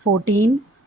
14,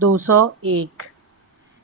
201।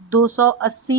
280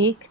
1।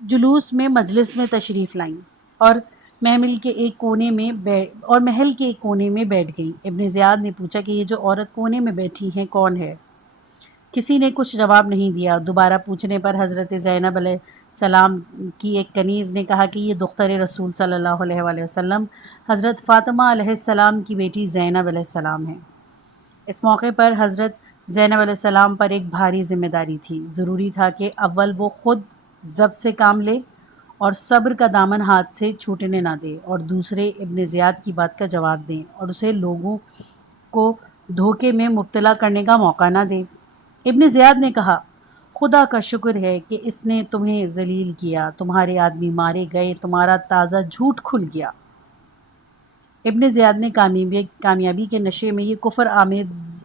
جلوس میں مجلس میں تشریف لائیں اور محل کے ایک کونے میں بیٹھ گئیں۔ ابن زیاد نے پوچھا کہ یہ جو عورت کونے میں بیٹھی ہیں کون ہے؟ کسی نے کچھ جواب نہیں دیا۔ دوبارہ پوچھنے پر حضرت زینب علیہ السلام کی ایک کنیز نے کہا کہ یہ دختر رسول صلی اللہ علیہ وآلہ وسلم حضرت فاطمہ علیہ السلام کی بیٹی زینب علیہ السلام ہے۔ اس موقع پر حضرت زینب علیہ السلام پر ایک بھاری ذمہ داری تھی۔ ضروری تھا کہ اول وہ خود ضبط سے کام لے اور صبر کا دامن ہاتھ سے چھوٹنے نہ دے، اور دوسرے ابن زیاد کی بات کا جواب دیں اور اسے لوگوں کو دھوکے میں مبتلا کرنے کا موقع نہ دے۔ ابن زیاد نے کہا، خدا کا شکر ہے کہ اس نے تمہیں ذلیل کیا، تمہارے آدمی مارے گئے، تمہارا تازہ جھوٹ کھل گیا۔ ابن زیاد نے کامیابی کے نشے میں یہ کفر آمیز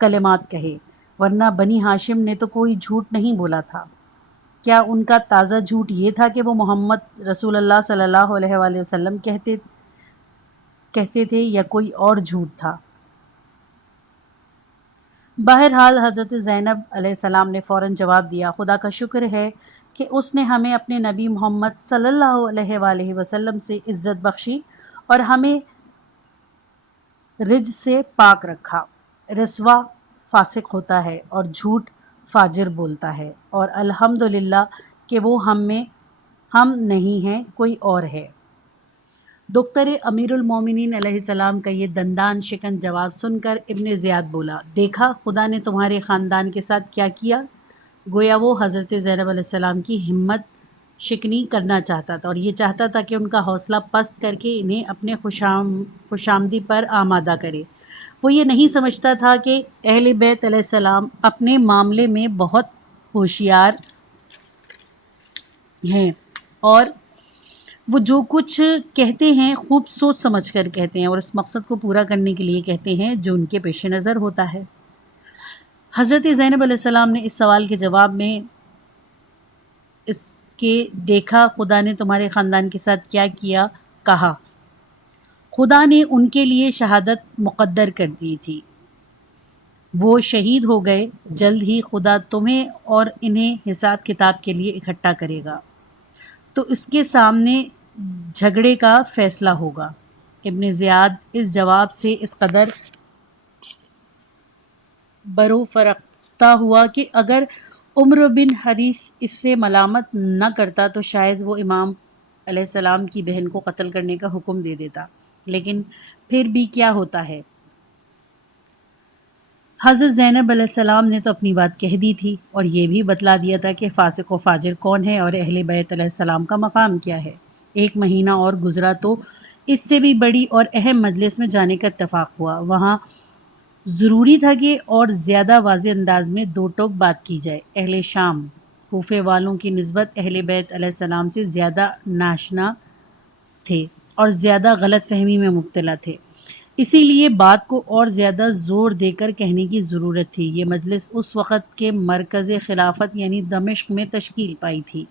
کلمات کہے، ورنہ بنی ہاشم نے تو کوئی جھوٹ نہیں بولا تھا۔ کیا ان کا تازہ جھوٹ یہ تھا کہ وہ محمد رسول اللہ صلی اللہ علیہ وآلہ وسلم کہتے تھے یا کوئی اور جھوٹ تھا؟ بہرحال حضرت زینب علیہ السلام نے فوراً جواب دیا، خدا کا شکر ہے کہ اس نے ہمیں اپنے نبی محمد صلی اللہ علیہ وآلہ وسلم سے عزت بخشی اور ہمیں رجس سے پاک رکھا۔ رسوا فاسق ہوتا ہے اور جھوٹ فاجر بولتا ہے، اور الحمدللہ کہ وہ ہم نہیں ہیں، کوئی اور ہے۔ دختر امیر المومنین علیہ السلام کا یہ دندان شکن جواب سن کر ابن زیاد بولا، دیکھا خدا نے تمہارے خاندان کے ساتھ کیا کیا؟ گویا وہ حضرت زینب علیہ السلام کی ہمت شکنی کرنا چاہتا تھا، اور یہ چاہتا تھا کہ ان کا حوصلہ پست کر کے انہیں اپنے خوشامدی پر آمادہ کرے۔ وہ یہ نہیں سمجھتا تھا کہ اہل بیت علیہ السلام اپنے معاملے میں بہت ہوشیار ہیں، اور وہ جو کچھ کہتے ہیں خوب سوچ سمجھ کر کہتے ہیں، اور اس مقصد کو پورا کرنے کے لیے کہتے ہیں جو ان کے پیش نظر ہوتا ہے۔ حضرت زینب علیہ السلام نے اس سوال کے جواب میں اس کے دیکھا خدا نے تمہارے خاندان کے ساتھ کیا کیا کہا، خدا نے ان کے لیے شہادت مقدر کر دی تھی، وہ شہید ہو گئے، جلد ہی خدا تمہیں اور انہیں حساب کتاب کے لیے اکٹھا کرے گا، تو اس کے سامنے جھگڑے کا فیصلہ ہوگا۔ ابن زیاد اس جواب سے اس قدر بروفرختہ ہوا کہ اگر عمر بن حریث اس سے ملامت نہ کرتا تو شاید وہ امام علیہ السلام کی بہن کو قتل کرنے کا حکم دے دیتا، لیکن پھر بھی کیا ہوتا ہے، حضرت زینب علیہ السلام نے تو اپنی بات کہہ دی تھی، اور یہ بھی بتلا دیا تھا کہ فاسق و فاجر کون ہے اور اہل بیت علیہ السلام کا مقام کیا ہے۔ ایک مہینہ اور گزرا تو اس سے بھی بڑی اور اہم مجلس میں جانے کا اتفاق ہوا۔ وہاں ضروری تھا کہ اور زیادہ واضح انداز میں دو ٹوک بات کی جائے۔ اہل شام کوفے والوں کی نسبت اہل بیت علیہ السلام سے زیادہ ناشنا تھے اور زیادہ غلط فہمی میں مبتلا تھے، اسی لیے بات کو اور زیادہ زور دے کر کہنے کی ضرورت تھی۔ یہ مجلس اس وقت کے مرکز خلافت یعنی دمشق میں تشکیل پائی تھی۔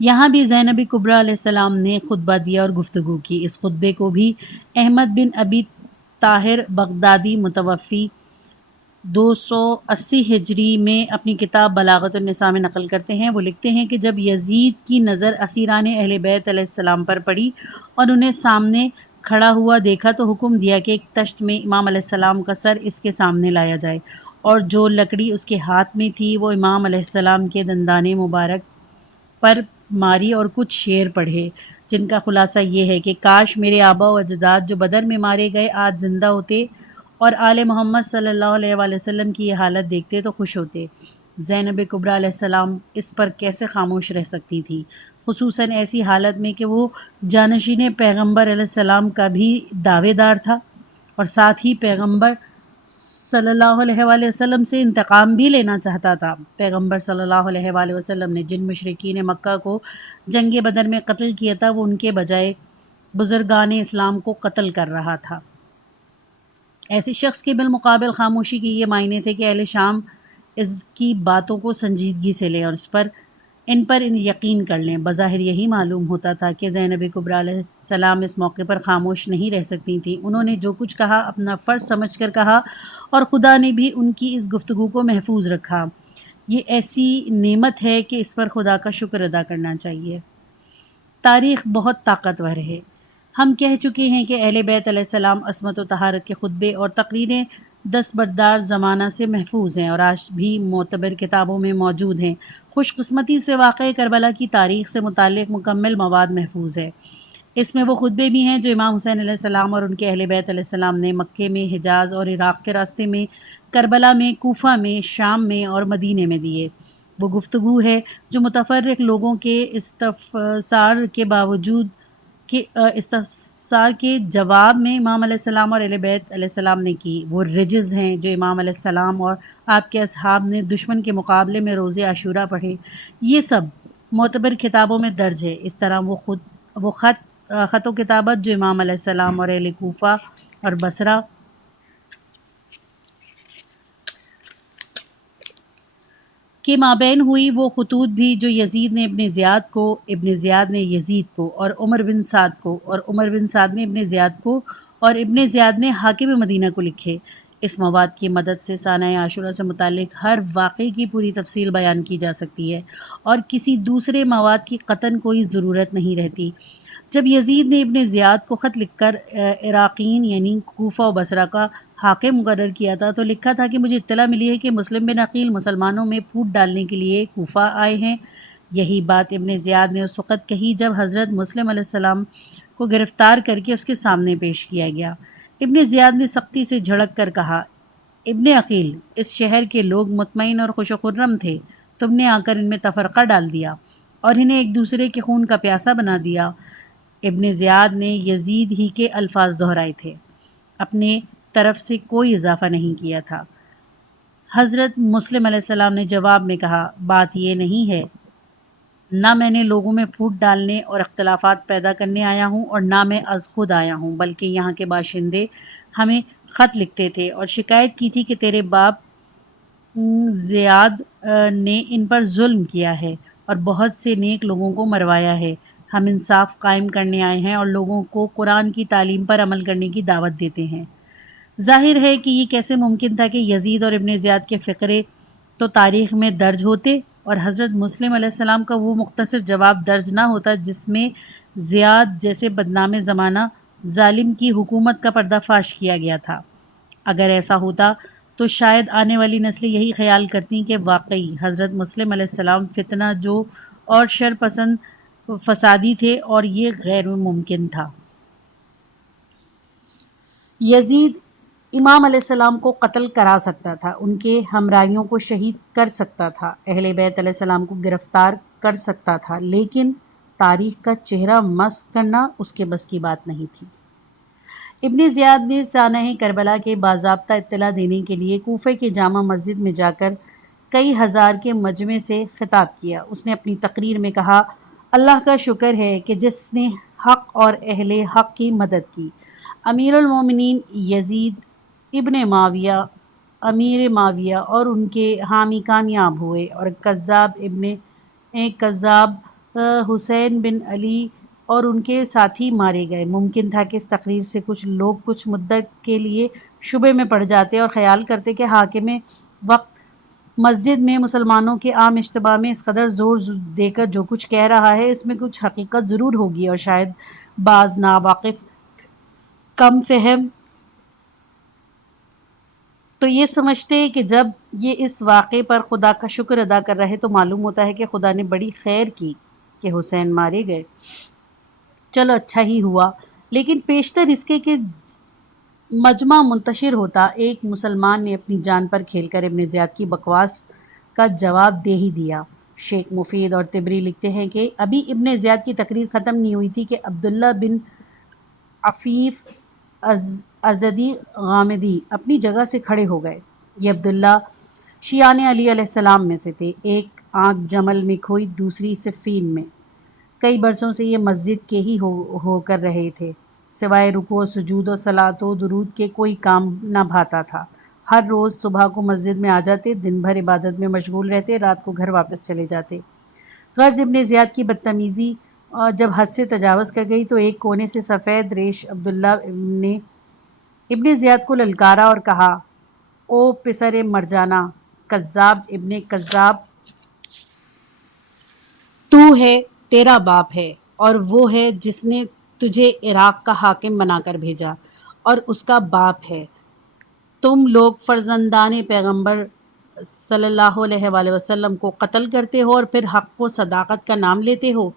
یہاں بھی زینب کبریٰ علیہ السلام نے خطبہ دیا اور گفتگو کی۔ اس خطبے کو بھی احمد بن ابی طاہر بغدادی متوفی 280 ہجری میں اپنی کتاب بلاغت النساء میں نقل کرتے ہیں۔ وہ لکھتے ہیں کہ جب یزید کی نظر اسیران اہل بیت علیہ السلام پر پڑی اور انہیں سامنے کھڑا ہوا دیکھا تو حکم دیا کہ ایک تشت میں امام علیہ السلام کا سر اس کے سامنے لایا جائے، اور جو لکڑی اس کے ہاتھ میں تھی وہ امام علیہ السلام کے دندان مبارک پر ماری اور کچھ شعر پڑھے، جن کا خلاصہ یہ ہے کہ کاش میرے آبا و اجداد جو بدر میں مارے گئے آج زندہ ہوتے اور آل محمد صلی اللہ علیہ وآلہ وسلم کی یہ حالت دیکھتے تو خوش ہوتے۔ زینب کبریٰ علیہ السلام اس پر کیسے خاموش رہ سکتی تھی، خصوصاً ایسی حالت میں کہ وہ جانشین پیغمبر علیہ السلام کا بھی دعوے دار تھا اور ساتھ ہی پیغمبر صلی اللہ علیہ وآلہ وسلم سے انتقام بھی لینا چاہتا تھا۔ پیغمبر صلی اللہ علیہ وآلہ وسلم نے جن مشرکین مکہ کو جنگ بدر میں قتل کیا تھا وہ ان کے بجائے بزرگان اسلام کو قتل کر رہا تھا۔ ایسے شخص کے بالمقابل خاموشی کے یہ معنی تھے کہ اہل شام اس کی باتوں کو سنجیدگی سے لیں اور ان پر یقین کر لیں۔ بظاہر یہی معلوم ہوتا تھا کہ زینب کبریٰ علیہ السلام اس موقع پر خاموش نہیں رہ سکتی تھیں۔ انہوں نے جو کچھ کہا اپنا فرض سمجھ کر کہا، اور خدا نے بھی ان کی اس گفتگو کو محفوظ رکھا۔ یہ ایسی نعمت ہے کہ اس پر خدا کا شکر ادا کرنا چاہیے۔ تاریخ بہت طاقتور ہے۔ ہم کہہ چکے ہیں کہ اہل بیت علیہ السلام عصمت و طہارت کے خطبے اور تقریریں دستبردار زمانہ سے محفوظ ہیں اور آج بھی معتبر کتابوں میں موجود ہیں۔ خوش قسمتی سے واقعہ کربلا کی تاریخ سے متعلق مکمل مواد محفوظ ہے۔ اس میں وہ خطبے بھی ہیں جو امام حسین علیہ السلام اور ان کے اہل بیت علیہ السلام نے مکے میں، حجاز اور عراق کے راستے میں، کربلا میں، کوفہ میں، شام میں اور مدینے میں دیے۔ وہ گفتگو ہے جو متفرق لوگوں کے استفسار کے باوجود استفسار کے جواب میں امام علیہ السلام اور اہل بیت علیہ السلام نے کی۔ وہ رجز ہیں جو امام علیہ السلام اور آپ کے اصحاب نے دشمن کے مقابلے میں روز عاشورہ پڑھے۔ یہ سب معتبر کتابوں میں درج ہے۔ اس طرح وہ خط و کتابت جو امام علیہ السلام اور اہل کوفہ اور بصرہ کے مابین ہوئی، وہ خطوط بھی جو یزید نے ابن زیاد کو، ابن زیاد نے یزید کو اور عمر بن سعد کو، اور عمر بن سعد نے ابن زیاد کو اور ابن زیاد نے حاکم مدینہ کو لکھے۔ اس مواد کی مدد سے سانحہ عاشورہ سے متعلق ہر واقعے کی پوری تفصیل بیان کی جا سکتی ہے اور کسی دوسرے مواد کی قطعاً کوئی ضرورت نہیں رہتی۔ جب یزید نے ابن زیاد کو خط لکھ کر عراقین یعنی کوفہ و بصرہ کا حاکم مقرر کیا تھا تو لکھا تھا کہ مجھے اطلاع ملی ہے کہ مسلم بن عقیل مسلمانوں میں پھوٹ ڈالنے کے لیے کوفہ آئے ہیں۔ یہی بات ابن زیاد نے اس وقت کہی جب حضرت مسلم علیہ السلام کو گرفتار کر کے اس کے سامنے پیش کیا گیا۔ ابن زیاد نے سختی سے جھڑک کر کہا، ابن عقیل، اس شہر کے لوگ مطمئن اور خوش و خرم تھے، تم نے آ کر ان میں تفرقہ ڈال دیا اور انہیں ایک دوسرے کے خون کا پیاسا بنا دیا۔ ابن زیاد نے یزید ہی کے الفاظ دہرائے تھے، اپنے طرف سے کوئی اضافہ نہیں کیا تھا۔ حضرت مسلم علیہ السلام نے جواب میں کہا، بات یہ نہیں ہے، نہ میں نے لوگوں میں پھوٹ ڈالنے اور اختلافات پیدا کرنے آیا ہوں اور نہ میں از خود آیا ہوں، بلکہ یہاں کے باشندے ہمیں خط لکھتے تھے اور شکایت کی تھی کہ تیرے باپ زیاد نے ان پر ظلم کیا ہے اور بہت سے نیک لوگوں کو مروایا ہے۔ ہم انصاف قائم کرنے آئے ہیں اور لوگوں کو قرآن کی تعلیم پر عمل کرنے کی دعوت دیتے ہیں۔ ظاہر ہے کہ یہ کیسے ممکن تھا کہ یزید اور ابن زیاد کے فقرے تو تاریخ میں درج ہوتے اور حضرت مسلم علیہ السلام کا وہ مختصر جواب درج نہ ہوتا جس میں زیاد جیسے بدنام زمانہ ظالم کی حکومت کا پردہ فاش کیا گیا تھا۔ اگر ایسا ہوتا تو شاید آنے والی نسلیں یہی خیال کرتی کہ واقعی حضرت مسلم علیہ السلام فتنہ جو اور شر پسند فسادی تھے اور یہ غیر ممکن تھا۔ یزید امام علیہ السلام کو قتل کرا سکتا تھا، ان کے ہمراہیوں کو شہید کر سکتا تھا، اہل بیت علیہ السلام کو گرفتار کر سکتا تھا، لیکن تاریخ کا چہرہ مسخ کرنا اس کے بس کی بات نہیں تھی۔ ابن زیاد نے سانحہ کربلا کے باضابطہ اطلاع دینے کے لیے کوفہ کے جامع مسجد میں جا کر کئی ہزار کے مجمع سے خطاب کیا۔ اس نے اپنی تقریر میں کہا، اللہ کا شکر ہے کہ جس نے حق اور اہل حق کی مدد کی۔ امیر المومنین یزید ابن معاویہ امیر معاویہ اور ان کے حامی کامیاب ہوئے اور کذاب حسین بن علی اور ان کے ساتھی مارے گئے۔ ممکن تھا کہ اس تقریر سے کچھ لوگ کچھ مدت کے لیے شبے میں پڑ جاتے اور خیال کرتے کہ حاکم وقت مسجد میں مسلمانوں کے عام اجتماع میں اس قدر زور دے کر جو کچھ کہہ رہا ہے اس میں کچھ حقیقت ضرور ہوگی، اور شاید بعض ناواقف کم فہم تو یہ سمجھتے کہ جب یہ اس واقعے پر خدا کا شکر ادا کر رہے تو معلوم ہوتا ہے کہ خدا نے بڑی خیر کی کہ حسین مارے گئے، چلو اچھا ہی ہوا۔ لیکن پیشتر اس کے کہ مجمع منتشر ہوتا، ایک مسلمان نے اپنی جان پر کھیل کر ابن زیاد کی بکواس کا جواب دے ہی دیا۔ شیخ مفید اور طبری لکھتے ہیں کہ ابھی ابن زیاد کی تقریر ختم نہیں ہوئی تھی کہ عبداللہ بن عفیف ازدی غامدی اپنی جگہ سے کھڑے ہو گئے۔ یہ عبداللہ شیعان علی علیہ السلام میں سے تھے، ایک آنکھ جمل میں کھوئی، دوسری صفین میں۔ کئی برسوں سے یہ مسجد کے ہی ہو کر رہے تھے، سوائے رکوع و سجود و صلاۃ و درود کے کوئی کام نہ بھاتا تھا۔ ہر روز صبح کو مسجد میں آ جاتے، دن بھر عبادت میں مشغول رہتے، رات کو گھر واپس چلے جاتے۔ غرض ابن زیاد کی بدتمیزی جب حد سے تجاوز کر گئی تو ایک کونے سے سفید ریش عبداللہ نے ابن زیاد کو للکارا اور کہا، او پسر مرجانہ، کذاب ابن کذاب، تو ہے، تیرا باپ ہے، اور وہ ہے جس نے تجھے عراق کا حاکم بنا کر بھیجا، اور اس کا باپ ہے۔ تم لوگ فرزندان پیغمبر صلی اللہ علیہ وآلہ وسلم کو قتل کرتے ہو اور پھر حق و صداقت کا نام لیتے ہو۔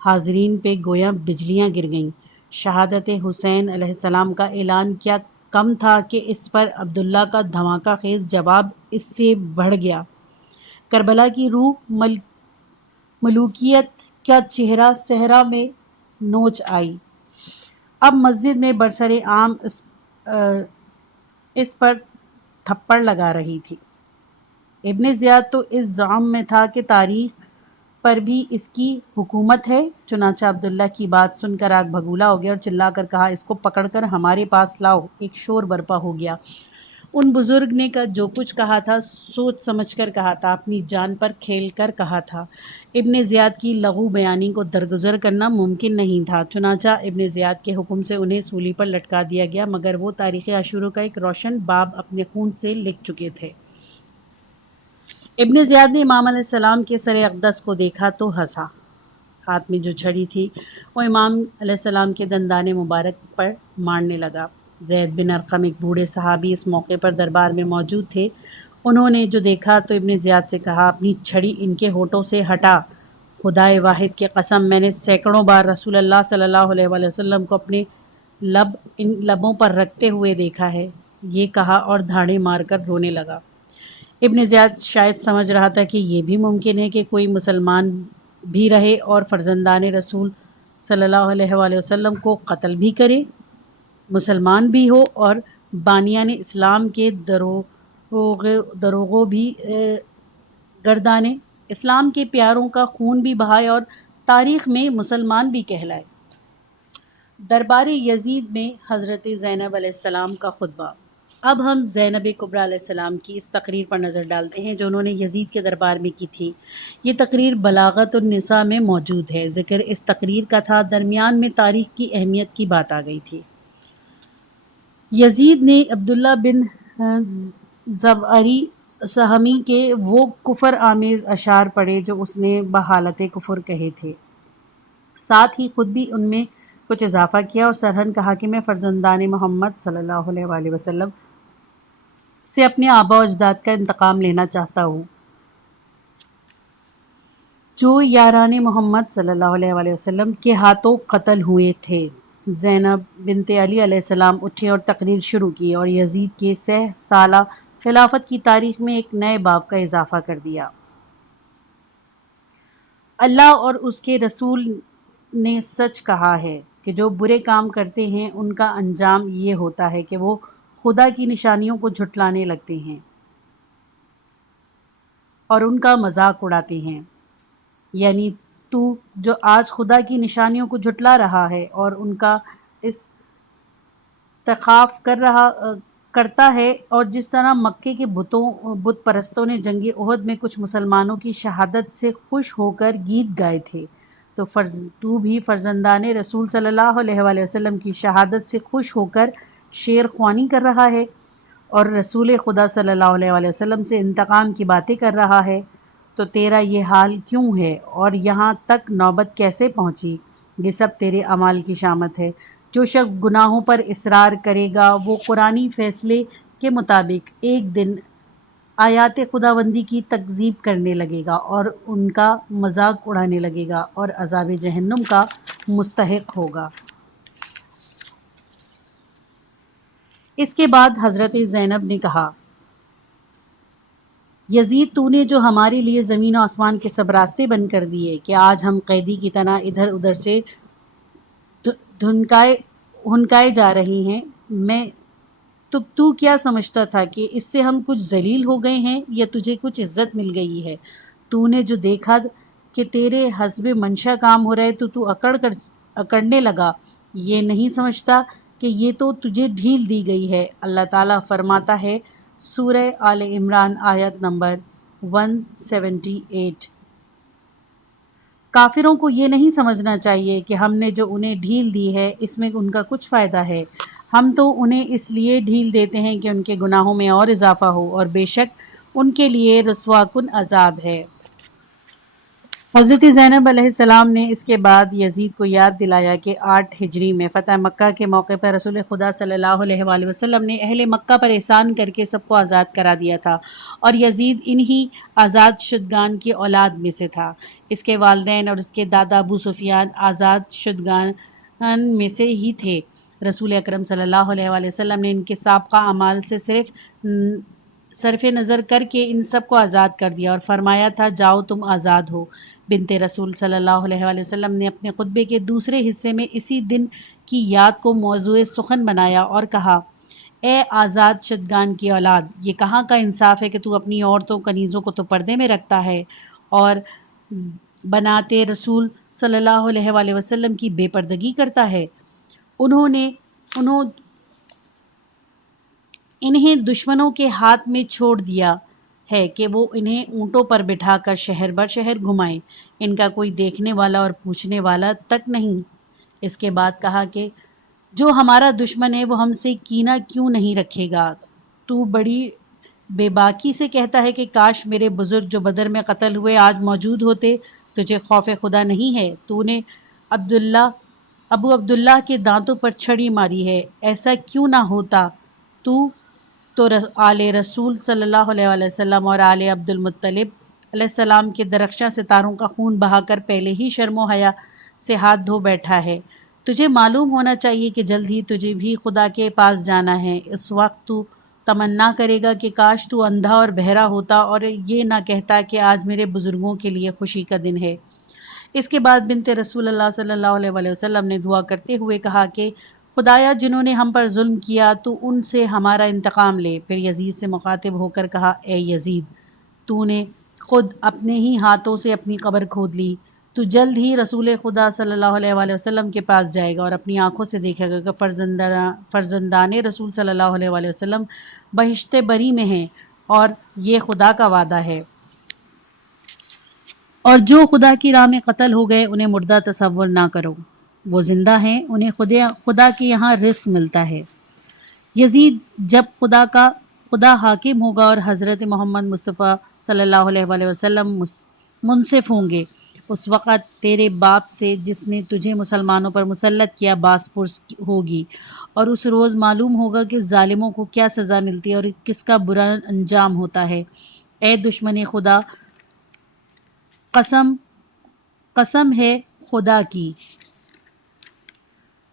حاضرین پہ گویا بجلیاں گر گئیں۔ شہادت حسین علیہ السلام کا اعلان کیا کم تھا کہ اس پر عبداللہ کا دھماکہ خیز جواب اس سے بڑھ گیا۔ کربلا کی روح ملوکیت کا چہرہ صحرا میں نوچ آئی۔ اب مسجد میں برسر عام اس پر تھپڑ لگا رہی تھی۔ ابن زیاد تو اس زعم میں تھا کہ تاریخ پر بھی اس کی حکومت ہے۔ چنانچہ عبداللہ کی بات سن کر آگ بھگولا ہو گیا اور چلا کر کہا، اس کو پکڑ کر ہمارے پاس لاؤ۔ ایک شور برپا ہو گیا۔ ان بزرگ نے جو کچھ کہا تھا سوچ سمجھ کر کہا تھا، اپنی جان پر کھیل کر کہا تھا۔ ابن زیاد کی لغو بیانی کو درگزر کرنا ممکن نہیں تھا۔ چنانچہ ابن زیاد کے حکم سے انہیں سولی پر لٹکا دیا گیا، مگر وہ تاریخ عاشور کا ایک روشن باب اپنے خون سے لکھ چکے تھے۔ ابن زیاد نے امام علیہ السلام کے سر اقدس کو دیکھا تو ہنسا۔ ہاتھ میں جو چھڑی تھی وہ امام علیہ السلام کے دندان مبارک پر مارنے لگا۔ زید بن ارقم ایک بوڑھے صحابی اس موقع پر دربار میں موجود تھے۔ انہوں نے جو دیکھا تو ابن زیاد سے کہا، اپنی چھڑی ان کے ہونٹوں سے ہٹا۔ خدائے واحد کی قسم، میں نے سینکڑوں بار رسول اللہ صلی اللہ علیہ وآلہ وسلم کو اپنے لب ان لبوں پر رکھتے ہوئے دیکھا ہے۔ یہ کہا اور دھاڑے مار کر رونے لگا۔ ابن زیاد شاید سمجھ رہا تھا کہ یہ بھی ممکن ہے کہ کوئی مسلمان بھی رہے اور فرزندان رسول صلی اللہ علیہ وآلہ وسلم کو قتل بھی کرے، مسلمان بھی ہو اور بانیان اسلام کے دروغوں بھی گردانے، اسلام کے پیاروں کا خون بھی بہائے اور تاریخ میں مسلمان بھی کہلائے۔ دربار یزید میں حضرت زینب علیہ السلام کا خطبہ۔ اب ہم زینب کبریٰ علیہ السلام کی اس تقریر پر نظر ڈالتے ہیں جو انہوں نے یزید کے دربار میں کی تھی۔ یہ تقریر بلاغت النساء میں موجود ہے۔ ذکر اس تقریر کا تھا، درمیان میں تاریخ کی اہمیت کی بات آ گئی تھی۔ یزید نے عبداللہ بن زبعری سہمی کے وہ کفر آمیز اشعار پڑھے جو اس نے بحالت کفر کہے تھے، ساتھ ہی خود بھی ان میں کچھ اضافہ کیا اور سرہن کہا کہ میں فرزندان محمد صلی اللہ علیہ وآلہ وسلم سے اپنے آباء و اجداد کا انتقام لینا چاہتا ہوں جو یاران محمد صلی اللہ علیہ وآلہ وسلم کے ہاتھوں قتل ہوئے تھے۔ زینب بنت علی علیہ السلام اٹھے اور تقریر شروع کی اور یزید کے 6 سالہ خلافت کی تاریخ میں ایک نئے باب کا اضافہ کر دیا۔ اللہ اور اس کے رسول نے سچ کہا ہے کہ جو برے کام کرتے ہیں ان کا انجام یہ ہوتا ہے کہ وہ خدا کی نشانیوں کو جھٹلانے لگتے ہیں اور ان کا مذاق اڑاتے ہیں۔ یعنی تو جو آج خدا کی نشانیوں کو جھٹلا رہا ہے اور ان کا استخفاف کرتا ہے، اور جس طرح مکے کے بت پرستوں نے جنگ احد میں کچھ مسلمانوں کی شہادت سے خوش ہو کر گیت گائے تھے، تو بھی فرزندان رسول صلی اللہ علیہ وآلہ وسلم کی شہادت سے خوش ہو کر شعر خوانی کر رہا ہے اور رسول خدا صلی اللہ علیہ وآلہ وسلم سے انتقام کی باتیں کر رہا ہے، تو تیرا یہ حال کیوں ہے اور یہاں تک نوبت کیسے پہنچی؟ یہ سب تیرے اعمال کی شامت ہے۔ جو شخص گناہوں پر اصرار کرے گا وہ قرآنی فیصلے کے مطابق ایک دن آیات خداوندی کی تکذیب کرنے لگے گا اور ان کا مذاق اڑانے لگے گا اور عذاب جہنم کا مستحق ہوگا۔ اس کے بعد حضرت زینب نے کہا، یزید، تو نے جو ہمارے لیے زمین و آسمان کے سب راستے بند کر دیے کہ آج ہم قیدی کی طرح ادھر ادھر سے ہنکائے جا رہے ہیں، تو کیا سمجھتا تھا کہ اس سے ہم کچھ ذلیل ہو گئے ہیں یا تجھے کچھ عزت مل گئی ہے؟ تو نے جو دیکھا کہ تیرے حسب منشا کام ہو رہے تو اکڑنے لگا، یہ نہیں سمجھتا کہ یہ تو تجھے ڈھیل دی گئی ہے۔ اللہ تعالیٰ فرماتا ہے، سورہ آل عمران آیت نمبر 178، کافروں کو یہ نہیں سمجھنا چاہیے کہ ہم نے جو انہیں ڈھیل دی ہے اس میں ان کا کچھ فائدہ ہے، ہم تو انہیں اس لیے ڈھیل دیتے ہیں کہ ان کے گناہوں میں اور اضافہ ہو، اور بے شک ان کے لیے رسوا کن عذاب ہے۔ حضرت زینب علیہ السلام نے اس کے بعد یزید کو یاد دلایا کہ 8 ہجری میں فتح مکہ کے موقع پر رسول خدا صلی اللہ علیہ وآلہ وسلم نے اہل مکہ پر احسان کر کے سب کو آزاد کرا دیا تھا، اور یزید انہی آزاد شدگان کی اولاد میں سے تھا۔ اس کے والدین اور اس کے دادا ابو سفیان آزاد شدگان میں سے ہی تھے۔ رسول اکرم صلی اللہ علیہ وآلہ وسلم نے ان کے سابقہ اعمال سے صرف نظر کر کے ان سب کو آزاد کر دیا اور فرمایا تھا جاؤ تم آزاد ہو۔ بنت رسول صلی اللہ علیہ وآلہ وسلم نے اپنے خطبے کے دوسرے حصے میں اسی دن کی یاد کو موضوع سخن بنایا اور کہا، اے آزاد شدگان کی اولاد، یہ کہاں کا انصاف ہے کہ تو اپنی عورتوں کنیزوں کو تو پردے میں رکھتا ہے اور بناتے رسول صلی اللہ علیہ وآلہ وسلم کی بے پردگی کرتا ہے۔ انہیں دشمنوں کے ہاتھ میں چھوڑ دیا ہے کہ وہ انہیں اونٹوں پر بٹھا کر شہر بر شہر گھمائیں، ان کا کوئی دیکھنے والا اور پوچھنے والا تک نہیں۔ اس کے بعد کہا کہ جو ہمارا دشمن ہے وہ ہم سے کینہ کیوں نہیں رکھے گا؟ تو بڑی بے باکی سے کہتا ہے کہ کاش میرے بزرگ جو بدر میں قتل ہوئے آج موجود ہوتے۔ تجھے خوف خدا نہیں ہے؟ تو نے ابو عبداللہ کے دانتوں پر چھڑی ماری ہے، ایسا کیوں نہ ہوتا؟ تو آل رسول صلی اللہ علیہ وآلہ وسلم اور آل عبد المطلب علیہ السلام کے درخشاں ستاروں کا خون بہا کر پہلے ہی شرم و حیا سے ہاتھ دھو بیٹھا ہے۔ تجھے معلوم ہونا چاہیے کہ جلد ہی تجھے بھی خدا کے پاس جانا ہے۔ اس وقت تو تمنا کرے گا کہ کاش تو اندھا اور بہرا ہوتا اور یہ نہ کہتا کہ آج میرے بزرگوں کے لیے خوشی کا دن ہے۔ اس کے بعد بنت رسول اللہ صلی اللہ علیہ وآلہ وسلم نے دعا کرتے ہوئے کہا کہ خدایا جنہوں نے ہم پر ظلم کیا تو ان سے ہمارا انتقام لے۔ پھر یزید سے مخاطب ہو کر کہا، اے یزید، تو نے خود اپنے ہی ہاتھوں سے اپنی قبر کھود لی۔ تو جلد ہی رسول خدا صلی اللہ علیہ وآلہ وسلم کے پاس جائے گا اور اپنی آنکھوں سے دیکھے گا کہ فرزندان رسول صلی اللہ علیہ وآلہ وسلم بہشت بری میں ہیں، اور یہ خدا کا وعدہ ہے۔ اور جو خدا کی راہ میں قتل ہو گئے انہیں مردہ تصور نہ کرو، وہ زندہ ہیں، انہیں خدا کے یہاں رزق ملتا ہے۔ یزید جب خدا حاکم ہوگا اور حضرت محمد مصطفیٰ صلی اللہ علیہ وآلہ وسلم منصف ہوں گے، اس وقت تیرے باپ سے جس نے تجھے مسلمانوں پر مسلط کیا باس پرس ہوگی، اور اس روز معلوم ہوگا کہ ظالموں کو کیا سزا ملتی ہے اور کس کا برا انجام ہوتا ہے۔ اے دشمن خدا، قسم ہے خدا کی،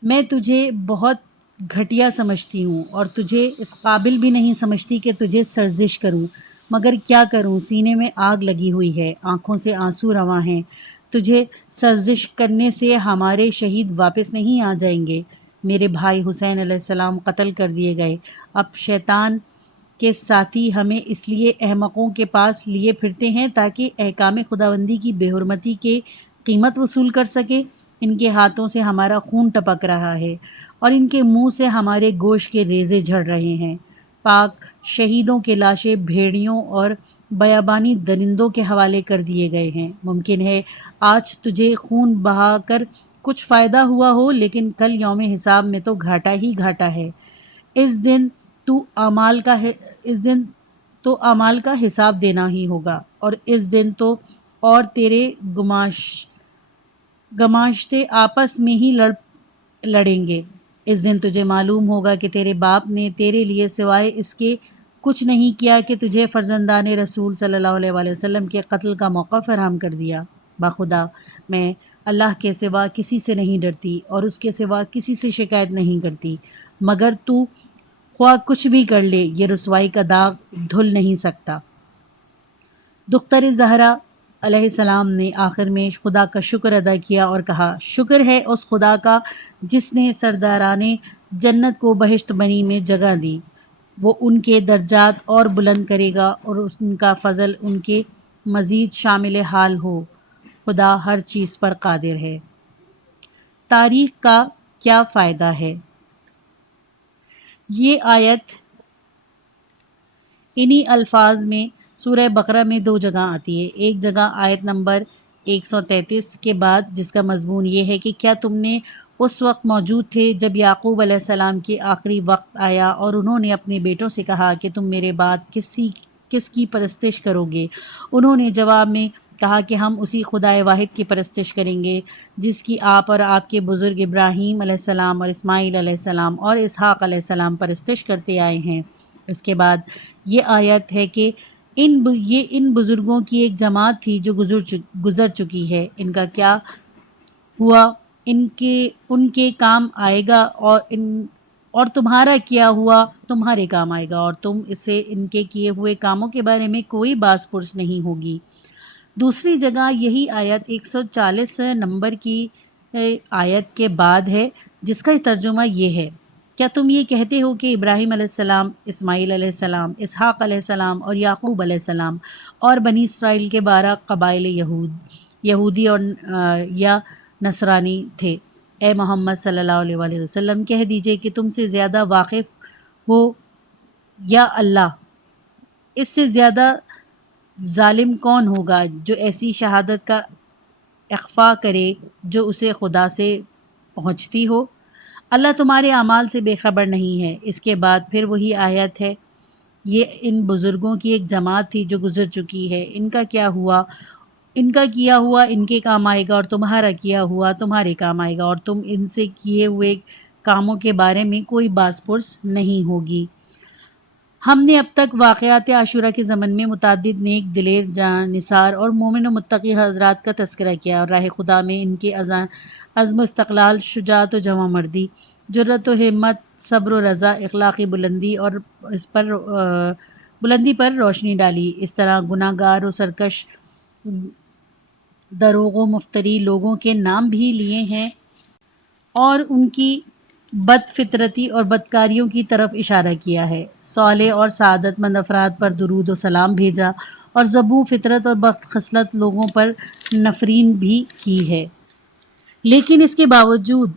میں تجھے بہت گھٹیا سمجھتی ہوں اور تجھے اس قابل بھی نہیں سمجھتی کہ تجھے سرزش کروں، مگر کیا کروں، سینے میں آگ لگی ہوئی ہے، آنکھوں سے آنسو رواں ہیں۔ تجھے سرزش کرنے سے ہمارے شہید واپس نہیں آ جائیں گے۔ میرے بھائی حسین علیہ السلام قتل کر دیے گئے۔ اب شیطان کے ساتھی ہمیں اس لیے احمقوں کے پاس لیے پھرتے ہیں تاکہ احکام خداوندی کی بے حرمتی کے قیمت وصول کر سکے۔ ان کے ہاتھوں سے ہمارا خون ٹپک رہا ہے اور ان کے منہ سے ہمارے گوشت کے ریزے جھڑ رہے ہیں۔ پاک شہیدوں کے لاشیں بھیڑیوں اور بیابانی درندوں کے حوالے کر دیے گئے ہیں۔ ممکن ہے آج تجھے خون بہا کر کچھ فائدہ ہوا ہو، لیکن کل یوم حساب میں تو گھاٹا ہی گھاٹا ہے۔ اس دن تو اعمال کا حساب دینا ہی ہوگا، اور اس دن تو اور تیرے گماشتے آپس میں ہی لڑیں گے۔ اس دن تجھے معلوم ہوگا کہ تیرے باپ نے تیرے لیے سوائے اس کے کچھ نہیں کیا کہ تجھے فرزندان رسول صلی اللہ علیہ وآلہ وسلم کے قتل کا موقع فراہم کر دیا۔ بخدا میں اللہ کے سوا کسی سے نہیں ڈرتی اور اس کے سوا کسی سے شکایت نہیں کرتی، مگر تو خواہ کچھ بھی کر لے یہ رسوائی کا داغ دھل نہیں سکتا۔ دختر زہرا علیہ السلام نے آخر میں خدا کا شکر ادا کیا اور کہا، شکر ہے اس خدا کا جس نے سرداران جنت کو بہشت بری میں جگہ دی، وہ ان کے درجات اور بلند کرے گا اور ان کا فضل ان کے مزید شامل حال ہو۔ خدا ہر چیز پر قادر ہے۔ تاریخ کا کیا فائدہ ہے؟ یہ آیت انہی الفاظ میں سورہ بقرہ میں 2 جگہ آتی ہے۔ ایک جگہ آیت نمبر 133 کے بعد، جس کا مضمون یہ ہے کہ کیا تم نے اس وقت موجود تھے جب یعقوب علیہ السلام کے آخری وقت آیا اور انہوں نے اپنے بیٹوں سے کہا کہ تم میرے بعد کسی کس کی پرستش کرو گے؟ انہوں نے جواب میں کہا کہ ہم اسی خدائے واحد کی پرستش کریں گے جس کی آپ اور آپ کے بزرگ ابراہیم علیہ السلام اور اسماعیل علیہ السلام اور اسحاق علیہ السلام پرستش کرتے آئے ہیں۔ اس کے بعد یہ آیت ہے کہ یہ ان بزرگوں کی ایک جماعت تھی جو گزر چکی ہے، ان کا کیا ہوا ان کے کام آئے گا، اور تمہارا کیا ہوا تمہارے کام آئے گا، اور تم اسے ان کے کیے ہوئے کاموں کے بارے میں کوئی باز پرس نہیں ہوگی۔ دوسری جگہ یہی آیت 140 نمبر کی آیت کے بعد ہے، جس کا ترجمہ یہ ہے: کیا تم یہ کہتے ہو کہ ابراہیم علیہ السلام، اسماعیل علیہ السلام، اسحاق علیہ السلام اور یعقوب علیہ السلام اور بنی اسرائیل کے 12 قبائل یہودی اور یا نصرانی تھے؟ اے محمد صلی اللہ علیہ وآلہ وسلم کہہ دیجئے کہ تم سے زیادہ واقف ہو یا اللہ؟ اس سے زیادہ ظالم کون ہوگا جو ایسی شہادت کا اخفا کرے جو اسے خدا سے پہنچتی ہو؟ اللہ تمہارے اعمال سے بے خبر نہیں ہے۔ اس کے بعد پھر وہی آیت ہے: یہ ان بزرگوں کی ایک جماعت تھی جو گزر چکی ہے، ان کا کیا ہوا ان کا کیا ہوا ان کے کام آئے گا، اور تمہارا کیا ہوا تمہارے کام آئے گا، اور تم ان سے کیے ہوئے کاموں کے بارے میں کوئی باز پرس نہیں ہوگی۔ ہم نے اب تک واقعات عاشورہ کے ضمن میں متعدد نیک، دلیر، جانثار اور مومن و متقی حضرات کا تذکرہ کیا، اور راہ خدا میں ان کے عزم و استقلال، شجاعت و جواں مردی، جرأت و ہمت، صبر و رضا، اخلاقی بلندی پر روشنی ڈالی۔ اس طرح گناہ گار و سرکش، دروغ و مفتری لوگوں کے نام بھی لیے ہیں، اور ان کی بد فطرتی اور بدکاریوں کی طرف اشارہ کیا ہے۔ صالح اور سعادت مند افراد پر درود و سلام بھیجا، اور ذبوں فطرت اور بد خصلت لوگوں پر نفرین بھی کی ہے۔ لیکن اس کے باوجود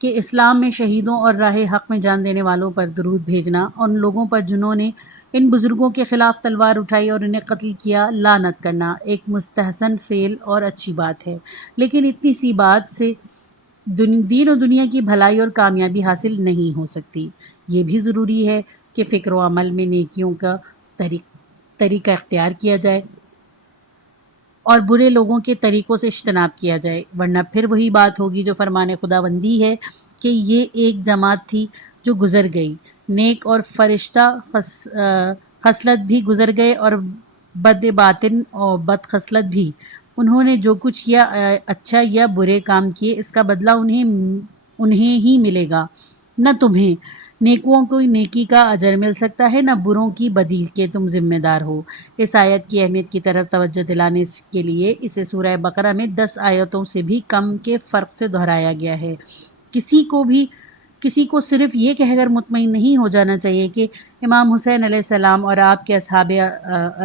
کہ اسلام میں شہیدوں اور راہ حق میں جان دینے والوں پر درود بھیجنا، ان لوگوں پر جنہوں نے ان بزرگوں کے خلاف تلوار اٹھائی اور انہیں قتل کیا، لعنت کرنا ایک مستحسن فعل اور اچھی بات ہے، لیکن اتنی سی بات سے دین و دنیا کی بھلائی اور کامیابی حاصل نہیں ہو سکتی۔ یہ بھی ضروری ہے کہ فکر و عمل میں نیکیوں کا طریقہ اختیار کیا جائے اور برے لوگوں کے طریقوں سے اجتناب کیا جائے، ورنہ پھر وہی بات ہوگی جو فرمان خداوندی ہے کہ یہ ایک جماعت تھی جو گزر گئی، نیک اور فرشتہ خصلت بھی گزر گئے، اور بد باطن اور بد خصلت بھی۔ انہوں نے جو کچھ کیا، اچھا یا برے کام کیے، اس کا بدلہ انہیں ہی ملے گا، نہ تمہیں۔ نیکوؤں کو نیکی کا اجر مل سکتا ہے، نہ بروں کی بدی کے تم ذمہ دار ہو۔ اس آیت کی اہمیت کی طرف توجہ دلانے کے لیے اسے سورہ بقرہ میں 10 آیتوں سے بھی کم کے فرق سے دہرایا گیا ہے۔ کسی کو صرف یہ کہہ کر مطمئن نہیں ہو جانا چاہیے کہ امام حسین علیہ السلام اور آپ کے اصحاب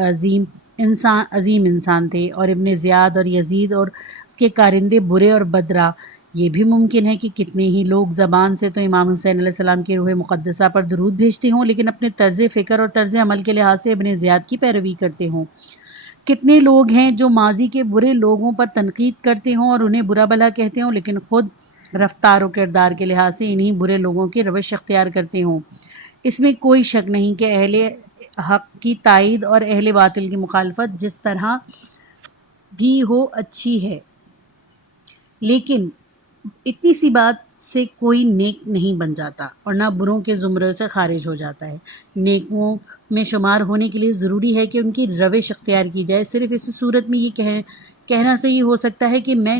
عظیم انسان تھے، اور ابن زیاد اور یزید اور اس کے کارندے برے اور بدراہ۔ یہ بھی ممکن ہے کہ کتنے ہی لوگ زبان سے تو امام حسین علیہ السلام کی روح مقدسہ پر درود بھیجتے ہوں، لیکن اپنے طرز فکر اور طرز عمل کے لحاظ سے ابن زیاد کی پیروی کرتے ہوں۔ کتنے لوگ ہیں جو ماضی کے برے لوگوں پر تنقید کرتے ہوں اور انہیں برا بھلا کہتے ہوں، لیکن خود رفتار و کردار کے لحاظ سے انہی برے لوگوں کی روش اختیار کرتے ہوں۔ اس میں کوئی شک نہیں کہ اہل حق کی تائید اور اہل باطل کی مخالفت جس طرح بھی ہو اچھی ہے، لیکن اتنی سی بات سے کوئی نیک نہیں بن جاتا، اور نہ بروں کے زمرے سے خارج ہو جاتا ہے۔ نیکوں میں شمار ہونے کے لیے ضروری ہے کہ ان کی روش اختیار کی جائے۔ صرف اس صورت میں یہ کہنا صحیح ہو سکتا ہے کہ میں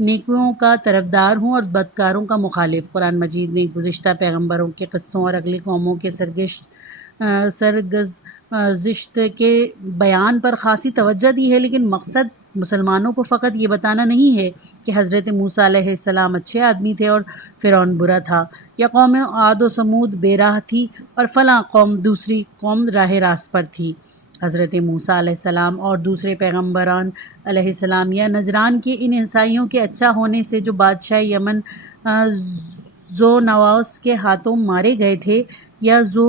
نیکیوں کا طرفدار ہوں اور بدکاروں کا مخالف۔ قرآن مجید نے گزشتہ پیغمبروں کے قصوں اور اگلی قوموں کے سرگزشت کے بیان پر خاصی توجہ دی ہے، لیکن مقصد مسلمانوں کو فقط یہ بتانا نہیں ہے کہ حضرت موسیٰ علیہ السلام اچھے آدمی تھے اور فرعون برا تھا، یا قوم عاد و سمود بے راہ تھی اور فلاں قوم دوسری قوم راہ راست پر تھی۔ حضرت موسیٰ علیہ السلام اور دوسرے پیغمبران علیہ السلام یا نجران کے ان عیسائیوں کے اچھا ہونے سے جو بادشاہ یمن ذو نواس کے ہاتھوں مارے گئے تھے، یا ذو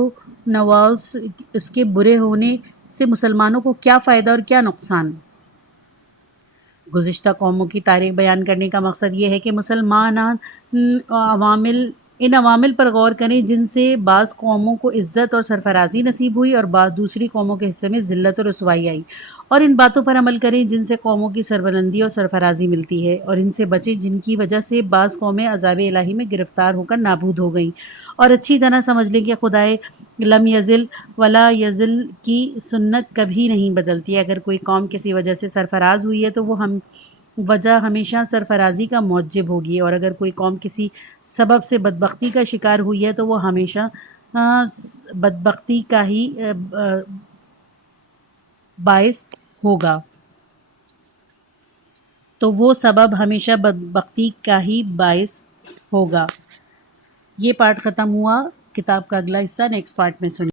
نواس اس کے برے ہونے سے مسلمانوں کو کیا فائدہ اور کیا نقصان؟ گزشتہ قوموں کی تاریخ بیان کرنے کا مقصد یہ ہے کہ مسلمان عوامل ان عوامل پر غور کریں جن سے بعض قوموں کو عزت اور سرفرازی نصیب ہوئی اور بعض دوسری قوموں کے حصے میں ذلت اور رسوائی آئی، اور ان باتوں پر عمل کریں جن سے قوموں کی سربلندی اور سرفرازی ملتی ہے، اور ان سے بچیں جن کی وجہ سے بعض قومیں عذاب الہی میں گرفتار ہو کر نابود ہو گئیں، اور اچھی طرح سمجھ لیں کہ خدائے لم یزل ولا یزل کی سنت کبھی نہیں بدلتی۔ اگر کوئی قوم کسی وجہ سے سرفراز ہوئی ہے تو وہ وجہ ہمیشہ سرفرازی کا موجب ہوگی، اور اگر کوئی قوم کسی سبب سے بدبختی کا شکار ہوئی ہے تو وہ ہمیشہ بدبختی کا ہی باعث ہوگا، تو وہ سبب ہمیشہ بدبختی کا ہی باعث ہوگا۔ یہ پارٹ ختم ہوا، کتاب کا اگلا حصہ نیکسٹ پارٹ میں سنیں۔